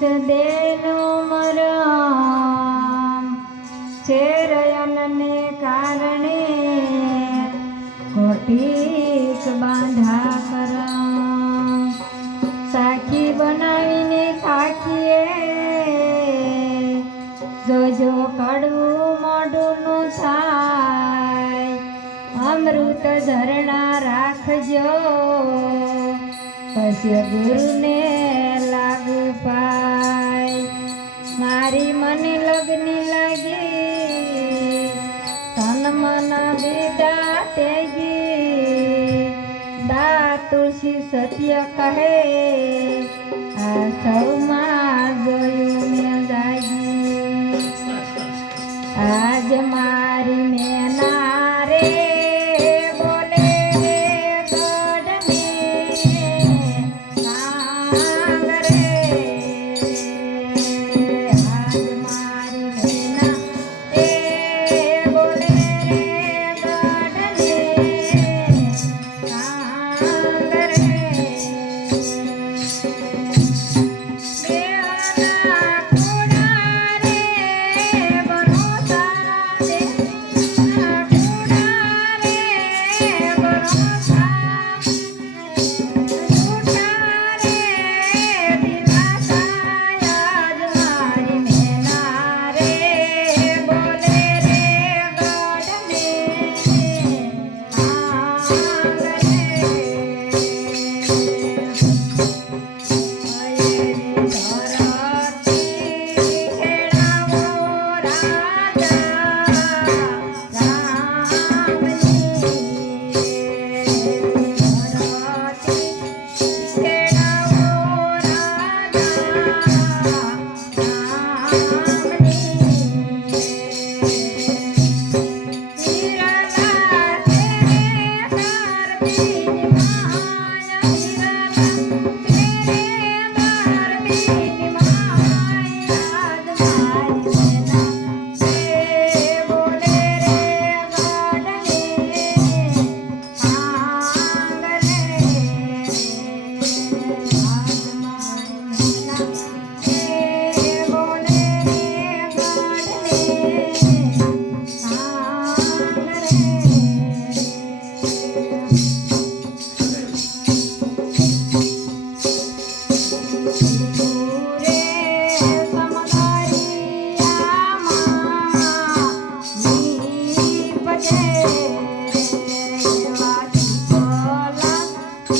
દેહનું મરમ છે રયનને કારણે કોટીક જોજો કડવું મોઢુંનું થાય. અમૃત ઝરણા રાખજો. પછી ગુરુને લાગુ પાય. મારી મને લગ્ન લાગી. તન મન વિદા તેગી દા તુલસી સત્ય કહે. આ સૌ આજ મારી મેના રે બોલે ગઢને સાંગ રે આજ મારી મેના રે બોલે ગઢને સાંગ Thank you.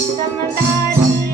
Ramadan.